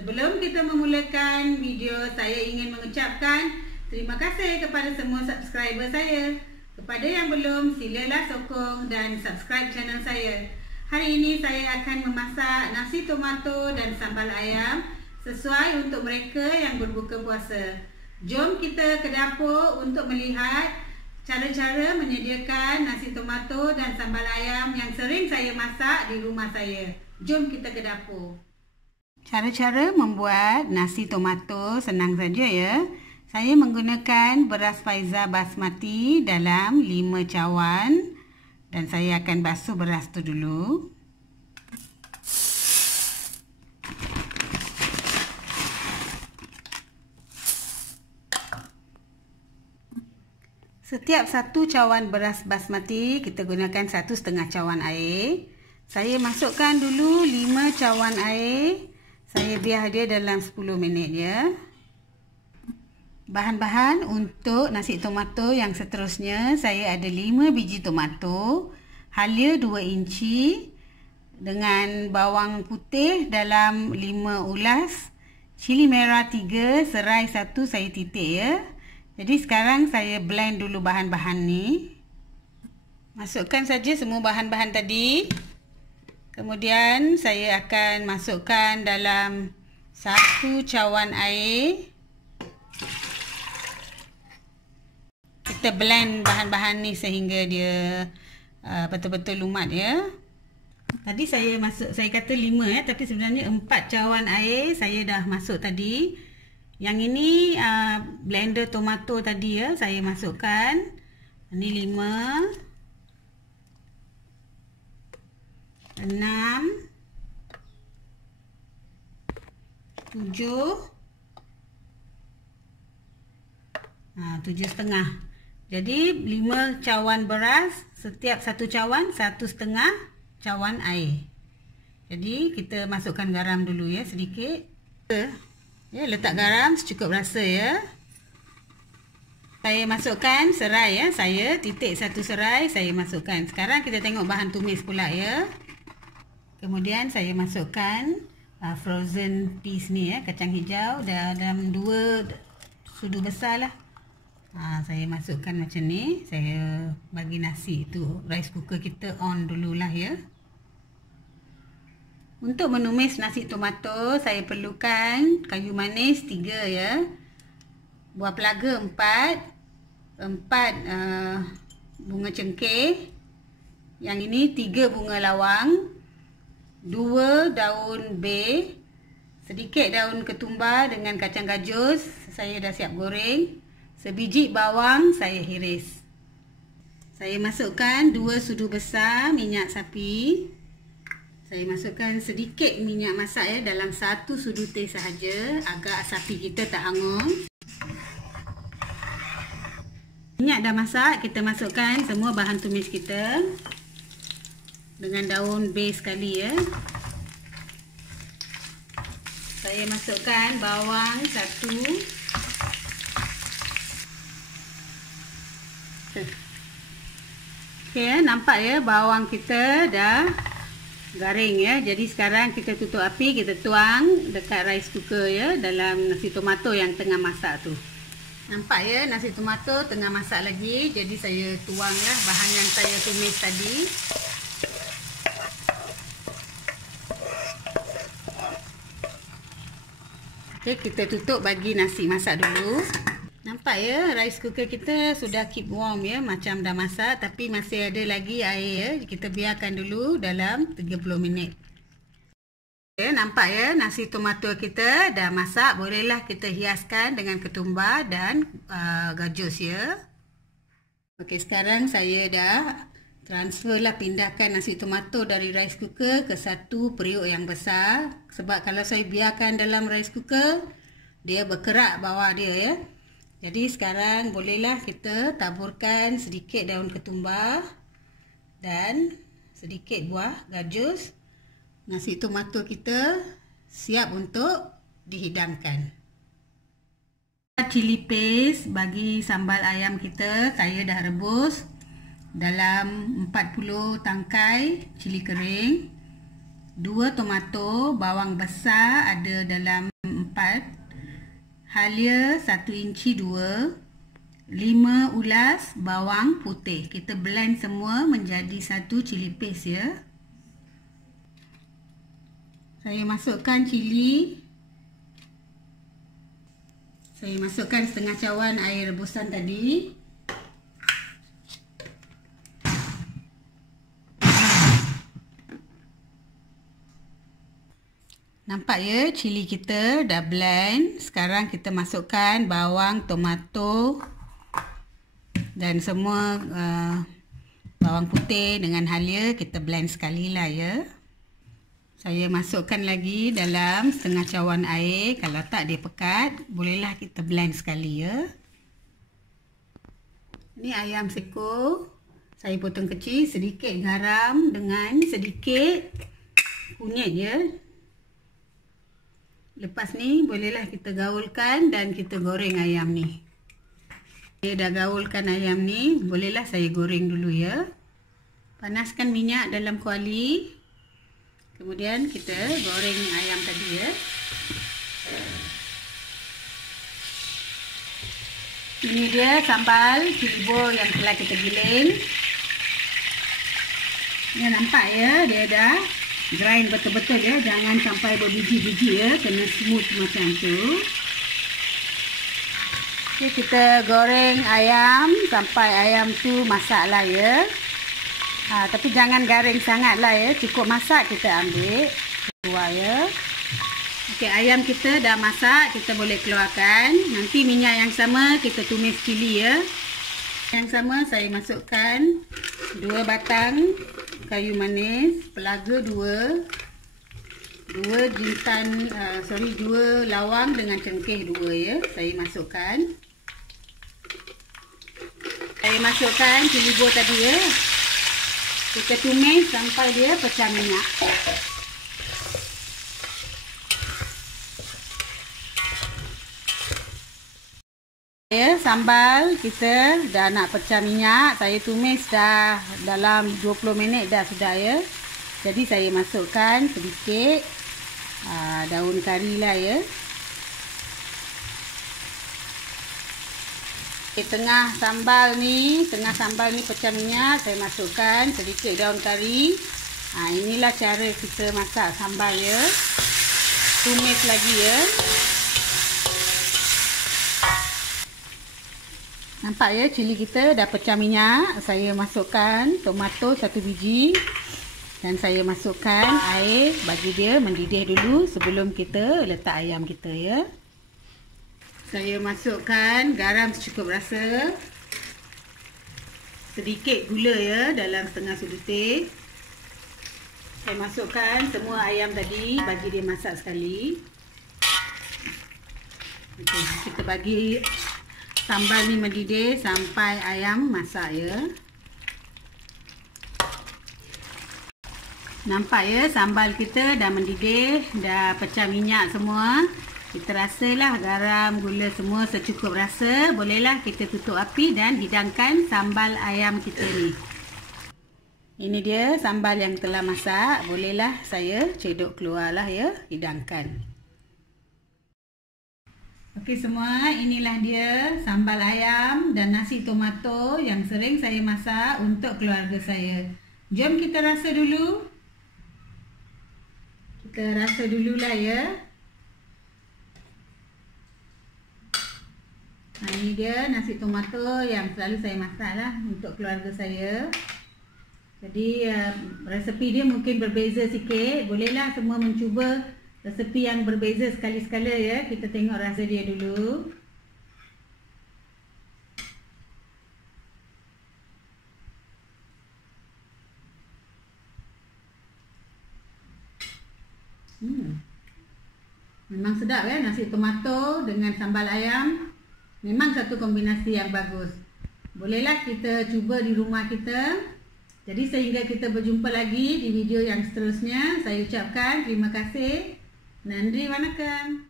Sebelum kita memulakan video, saya ingin mengucapkan terima kasih kepada semua subscriber saya. Kepada yang belum, silalah sokong dan subscribe channel saya. Hari ini saya akan memasak nasi tomato dan sambal ayam sesuai untuk mereka yang berbuka puasa. Jom kita ke dapur untuk melihat cara-cara menyediakan nasi tomato dan sambal ayam yang sering saya masak di rumah saya. Jom kita ke dapur. Cara-cara membuat nasi tomato senang saja ya. Saya menggunakan beras Faiza basmati dalam 5 cawan dan saya akan basuh beras tu dulu. Setiap 1 cawan beras basmati kita gunakan 1,5 cawan air. Saya masukkan dulu 5 cawan air. Saya biar dia dalam 10 minit ya. Bahan-bahan untuk nasi tomato yang seterusnya, saya ada 5 biji tomato, halia 2 inci dengan bawang putih dalam 5 ulas, cili merah 3, serai 1 saya titik ya. Jadi sekarang saya blend dulu bahan-bahan ni. Masukkan saja semua bahan-bahan tadi. Kemudian saya akan masukkan dalam 1 cawan air. Kita blend bahan-bahan ni sehingga dia betul-betul lumat ya. Tadi saya kata 5 ya, tapi sebenarnya 4 cawan air saya dah masuk tadi. Yang ini blender tomato tadi ya, saya masukkan. Ini 5 6 7 7,5. Jadi 5 cawan beras, setiap 1 cawan 1,5 cawan air. Jadi kita masukkan garam dulu ya, sedikit. Ya, letak garam secukup rasa ya. Saya masukkan serai ya, saya titik 1 serai saya masukkan. Sekarang kita tengok bahan tumis pula ya. Kemudian saya masukkan frozen peas ni ya, kacang hijau dalam 2 sudu besar lah. Saya masukkan macam ni. Saya bagi nasi tu, rice cooker kita on dululah ya. Untuk menumis nasi tomato, saya perlukan kayu manis 3 ya. Buah pelaga 4 bunga cengkeh. Yang ini 3 bunga lawang, 2 daun bay, sedikit daun ketumbar dengan kacang gajus saya dah siap goreng, sebiji bawang saya hiris. Saya masukkan 2 sudu besar minyak sapi. Saya masukkan sedikit minyak masak ya, dalam 1 sudu teh sahaja agar sapi kita tak hangus. Minyak dah masak, kita masukkan semua bahan tumis kita dengan daun bay sekali ya. Saya masukkan bawang 1. Okey, nampak ya bawang kita dah garing ya. Jadi sekarang kita tutup api, kita tuang dekat rice cooker ya, dalam nasi tomato yang tengah masak tu. Nampak ya nasi tomato tengah masak lagi. Jadi saya tuanglah bahan yang saya tumis tadi. Okey, kita tutup bagi nasi masak dulu. Nampak ya, rice cooker kita sudah keep warm ya, macam dah masak tapi masih ada lagi air ya. Kita biarkan dulu dalam 30 minit. Okay, nampak ya, nasi tomato kita dah masak. Bolehlah kita hiaskan dengan ketumbar dan gajus ya. Okey, sekarang saya dah transferlah, pindahkan nasi tomato dari rice cooker ke 1 periuk yang besar. Sebab kalau saya biarkan dalam rice cooker, dia berkerak bawah dia ya. Jadi sekarang bolehlah kita taburkan sedikit daun ketumbar dan sedikit buah gajus. Nasi tomato kita siap untuk dihidangkan. Cili paste bagi sambal ayam kita, saya dah rebus dalam 40 tangkai cili kering, 2 tomato, bawang besar ada dalam 4, halia 1 inci 2, 5 ulas bawang putih. Kita blend semua menjadi satu cili paste ya. Saya masukkan cili. Saya masukkan setengah cawan air rebusan tadi. Nampak ya, cili kita dah blend. Sekarang kita masukkan bawang, tomato dan semua bawang putih dengan halia. Kita blend sekali lah ya. Saya masukkan lagi dalam setengah cawan air. Kalau tak dia pekat, bolehlah kita blend sekali ya. Ini ayam sekor. Saya potong kecil, sedikit garam dengan sedikit kunyit ya. Lepas ni bolehlah kita gaulkan dan kita goreng ayam ni. Saya dah gaulkan ayam ni, bolehlah saya goreng dulu ya. Panaskan minyak dalam kuali. Kemudian kita goreng ayam tadi ya. Ini dia sambal kilbo yang telah kita giling. Ya, nampak ya, dia dah grind betul-betul ya. Jangan sampai berbiji-biji ya, kena smooth macam tu. Okay, kita goreng ayam sampai ayam tu masak lah ya. Tapi jangan garing sangat lah ya. Cukup masak kita ambil keluar ya. Okey, ayam kita dah masak, kita boleh keluarkan. Nanti minyak yang sama kita tumis cili ya. Yang sama saya masukkan 2 batang kayu manis, pelaga 2 jintan, 2 lawang dengan cengkeh 2 ya. Saya masukkan. Saya masukkan cili bo tadi ya. Kita tumis sampai dia pecah minyak. Ya, sambal kita dah nak pecah minyak. Saya tumis dah dalam 20 minit dah sudah ya. Jadi saya masukkan sedikit daun kari lah ya. Di tengah sambal ni pecah minyak, saya masukkan sedikit daun kari. Inilah cara kita masak sambal ya. Tumis lagi ya. Nampak ya, cili kita dah pecah minyak. Saya masukkan tomato 1 biji dan saya masukkan air bagi dia mendidih dulu sebelum kita letak ayam kita ya. Saya masukkan garam secukup rasa. Sedikit gula ya, dalam setengah sudu teh. Saya masukkan semua ayam tadi bagi dia masak sekali. Okey, kita bagi sambal ni mendidih sampai ayam masak ya. Nampak ya, sambal kita dah mendidih, dah pecah minyak semua. Kita rasalah garam, gula semua secukup rasa. Bolehlah kita tutup api dan hidangkan sambal ayam kita ni. Ini dia sambal yang telah masak. Bolehlah saya cedok keluarlah ya, hidangkan. Okey semua, inilah dia sambal ayam dan nasi tomato yang sering saya masak untuk keluarga saya. Jom kita rasa dulu. Kita rasa dululah ya. Ini dia nasi tomato yang selalu saya masak lah untuk keluarga saya. Jadi resepi dia mungkin berbeza sikit. Bolehlah semua mencuba resepi yang berbeza sekali-sekala ya. Kita tengok rasa dia dulu. Memang sedap ya, nasi tomato dengan sambal ayam. Memang satu kombinasi yang bagus. Bolehlah kita cuba di rumah kita. Jadi sehingga kita berjumpa lagi di video yang seterusnya, saya ucapkan terima kasih. Nandri, vanakkam.